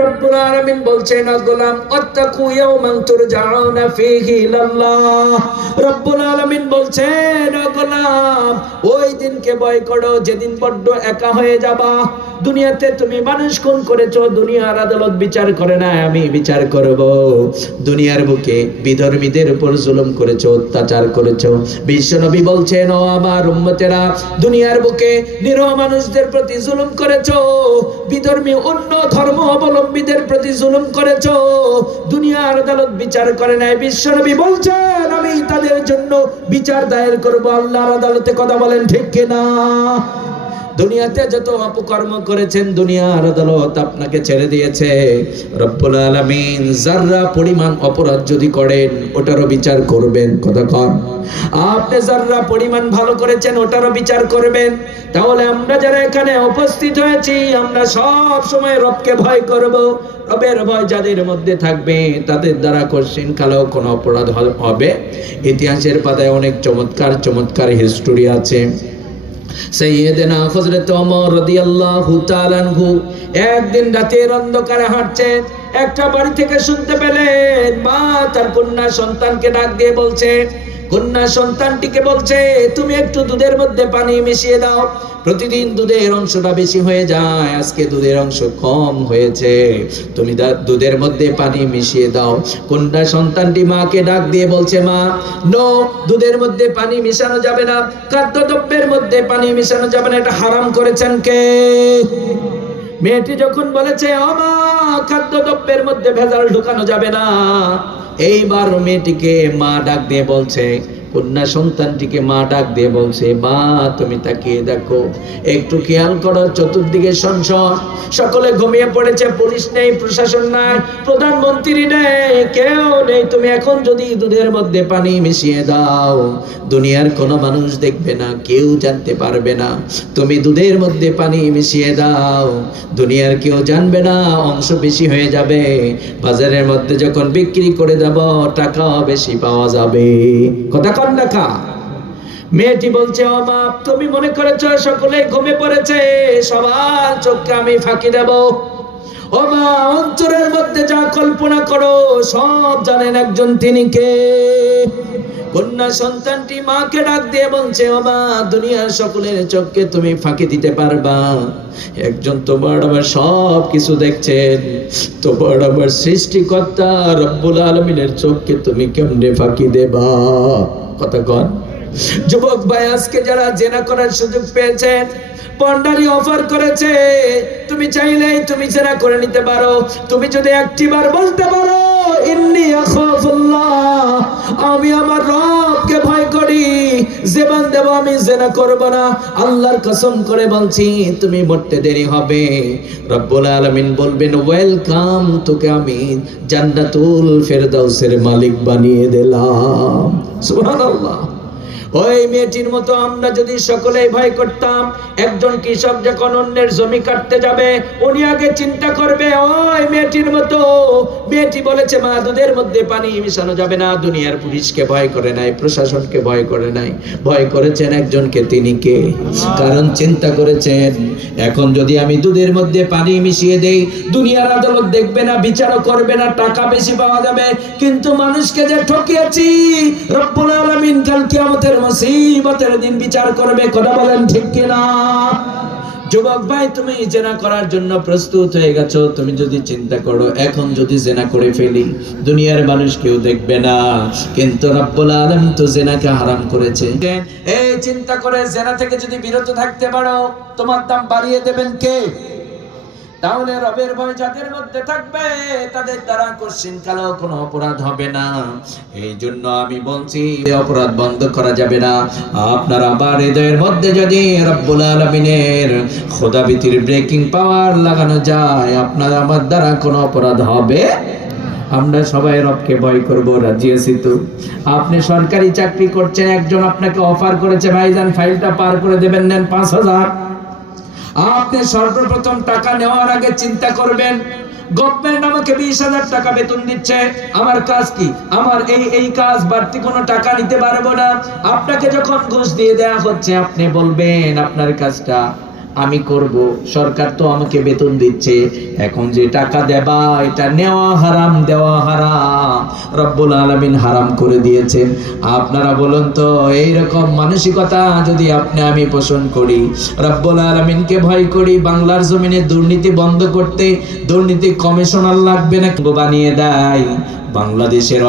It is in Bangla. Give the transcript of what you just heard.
রব্বুল আলামিন বলছেন ও গোলাম আত্তাকু ইয়াওমান তুরজাউনা ফীহি ইলাল্লাহ। রব্বুল আলামিন বলছেন ও গোলাম ওই দিনকে ভয় করো যেদিন বড্ড একা হয়ে যাবা। দুনিয়াতে তুমি মানুষ খুন করেছো, দুনিয়ার আদালত বিচার করে না, আমি বিচার করব। দুনিয়ার বুকে বিধর্মীদের উপর জুলুম করেছো, অত্যাচার করেছো। বিশ্বনবী বলছেন ও আমার উম্মতেরা, দুনিয়ার বুকে নিরহ মানুষদের প্রতি জুলুম করেছো, বিধর্মী অন্য ধর্ম অবলম্বীদের প্রতি জুলুম করেছো, দুনিয়ার আদালত বিচার করে নাই। বিশ্বনবী বলছেন আমি তাদের জন্য বিচার দায়ের করব আল্লাহর আদালতে। কথা বলেন ঠিক কিনা? দুনিয়াতে যত অপকর্ম করেছেন দুনিয়ার আদালত আপনাকে ছেড়ে দিয়েছে। রব্বুল আলামিন যাররা পরিমাণ অপরাধ যদি করেন ওটারও বিচার করবেন। কথা কন, আপনি যাররা পরিমাণ ভালো করেছেন ওটারও বিচার করবেন। তাহলে আমরা যারা এখানে উপস্থিত হয়েছি আমরা সব সময় রবকে ভয় করব। রবের ভয় যাদের মধ্যে থাকবে তাদের দ্বারা কোশ্চিন কালেও কোনো অপরাধ হবে। ইতিহাসের পাতায় অনেক চমৎকার চমৎকার হিস্টোরি আছে। সাইয়েদনা হযরত ওমর রাদিয়াল্লাহু তাআলা আনহু একদিন রাতের অন্ধকারে হাঁটছেন, একটা বাড়ি থেকে শুনতে পেলেন মা তার কন্যা সন্তানকে ডাক দিয়ে বলছে, কন্যা সন্তানটিকে বলছে তুমি একটু দুধের মধ্যে পানি মিশিয়ে দাও। প্রতিদিন দুধের অংশটা বেশি হয়ে যায়, আজকে দুধের অংশ কম হয়েছে, তুমি দুধের মধ্যে পানি মিশিয়ে দাও। কন্যা সন্তানটি মাকে ডাক দিয়ে বলছে মা নো, দুধের মধ্যে পানি মিশানো যাবে না, খাদ্যদ্রব্যের মধ্যে পানি মিশানো যাবে না, এটা হারাম করেছেন কে? মেয়েটি যখন বলেছে ও মা খাদ্যদ্রব্যের মধ্যে ভেজাল ঢোকানো যাবে না, এইবার মেয়েটিকে মা ডাক দিয়ে বলছে, কন্যা সন্তানটিকে মা ডাক দিয়ে বলছে মা তুমি তাকিয়ে দেখো, একটু খেয়াল করো চতুর্দিকে সংশয়, সকলে ঘুমিয়ে পড়েছে, পুলিশ নেই, প্রশাসন নাই, প্রধানমন্ত্রী নেই, কেউ নেই। তুমি এখন যদি দুধের মধ্যে পানি মিশিয়ে দাও দুনিয়ার কোনো মানুষ দেখবে না, কেউ জানতে পারবে না। তুমি দুধের মধ্যে পানি মিশিয়ে দাও, দুনিয়ার কেউ জানবে না, অংশ বেশি হয়ে যাবে, বাজারের মধ্যে যখন বিক্রি করে দেব টাকা বেশি পাওয়া যাবে। কথা কন দেখা। মেয়েটি বলছে ও মা তুমি মনে করেছো সকলেই ঘুমিয়ে পড়েছে, সবার চোখকে আমি ফাঁকি দেব? ও মা অন্তরের মধ্যে যা কল্পনা করো সব জানেন একজন, তিনি কে? কন্যা সন্তানটি মাকে ডাক দিয়ে বলছে ও মা দুনিয়ার সকলের চোখকে তুমি ফাঁকি দিতে পারবা, একজন তোমার আমার সব কিছু দেখছেন, তোমার আমার সৃষ্টিকর্তা রব্বুল আলামিনের চোখকে তুমি কেমনে ফাঁকি দেবা? কথা কন। যুবক ভাই আজকে যারা জেনা করার সুযোগ পেয়েছেন, পন্ডারি অফার করেছে, তুমি চাইলেই তুমি জেনা করে নিতে পারো। তুমি যদি একটিবার বলতে পারো ইন্নী আখাফুল্লাহ, আমি আমার রবকে ভয় করি, জীবন দেব আমি জেনা করব না, আল্লাহর কসম করে বলছি তুমি মরতে দেরি হবে, রব্বুল আলামিন বলবেন ওয়েলকাম, তোকে আমি জান্নাতুল ফেরদাউসের মালিক বানিয়ে দিলাম। সুবহানাল্লাহ। ওই মেয়েটির মতো আমরা যদি সকলেই ভয় করতাম, একজন কৃষক যখন অন্যের জমি কাটতে যাবে উনি আগে চিন্তা করবে ওই মেয়েটির মতো। মেয়েটি বলেছে মা দুধের মধ্যে পানি মিশানো যাবে না, দুনিয়ার পুলিশকে ভয় করে নাই, প্রশাসনকে ভয় করে নাই, ভয় করেছেন একজনকে, তিনি কে? কারণ চিন্তা করেছেন এখন যদি আমি দুধের মধ্যে পানি মিশিয়ে দেই দুনিয়ার আদালত দেখবে না, বিচারও করবে না, টাকা বেশি পাওয়া যাবে, কিন্তু মানুষকে যে ঠকিয়েছি রব্বুল আলামিন কাল কিয়ামতের মুসিবতের দিন বিচার করবে। কথা বলেন ঠিক কিনা? যুবক ভাই তুমি জেনা করার জন্য প্রস্তুত হয়ে গেছো, তুমি যদি চিন্তা করো এখন যদি জেনা করে ফেলি দুনিয়ার মানুষ কেউ দেখবে না, কিন্তু রব্বুল আলামিন তো জেনাকে হারাম করেছে। এই চিন্তা করে জেনা থেকে যদি বিরত থাকতে পারো তোমার দাম বাড়িয়ে দেবেন কে? তাহলে রবের ভয় যাদের মধ্যে থাকবে তাদের দ্বারা কোশ্চিন কালেও কোনো অপরাধ হবে না। এই জন্য আমি বলছি অপরাধ বন্ধ করা যাবে না। আপনার আবার হৃদয়ের মধ্যে যদি রব্বুল আলামিনের খোদাভীতির ব্রেকিং পাওয়ার লাগানো যায় আপনার আমার দ্বারা কোনো অপরাধ হবে। আমরা সবাই রবকে ভয় করব, রাজি আছি তো? আপনি সরকারি চাকরি করছেন, একজন আপনাকে অফার করেছে ভাইজান ফাইলটা পার করে দেবেন, নেন ৫,০০০। আপনি সর্বপ্রথম টাকা নেওয়ার আগে চিন্তা করবেন গভর্নমেন্ট আমাকে 20,000 টাকা বেতন দিচ্ছে, আমার কাজ কি, আমার এই কাজ, বাড়তি কোনো টাকা নিতে পারবো না। আপনাকে যখন ঘুষ দিয়ে দেয়া হচ্ছে আপনি বলবেন আপনার কাজটা আমি করব, সরকার তো আমাকে বেতন দিচ্ছে, এখন যে টাকা দেবা এটা নেওয়া হারাম, দেওয়া হারাম, রব্বুল আলামিন হারাম করে দিয়েছেন। আপনারা বলুন তো এইরকম মানসিকতা যদি আপনি আমি পোষণ করি, রব্বুল আলামিনকে ভয় করি, বাংলার জমিনে দুর্নীতি বন্ধ করতে দুর্নীতি কমিশনার লাগবে না, বানিয়ে দেয় বাংলাদেশের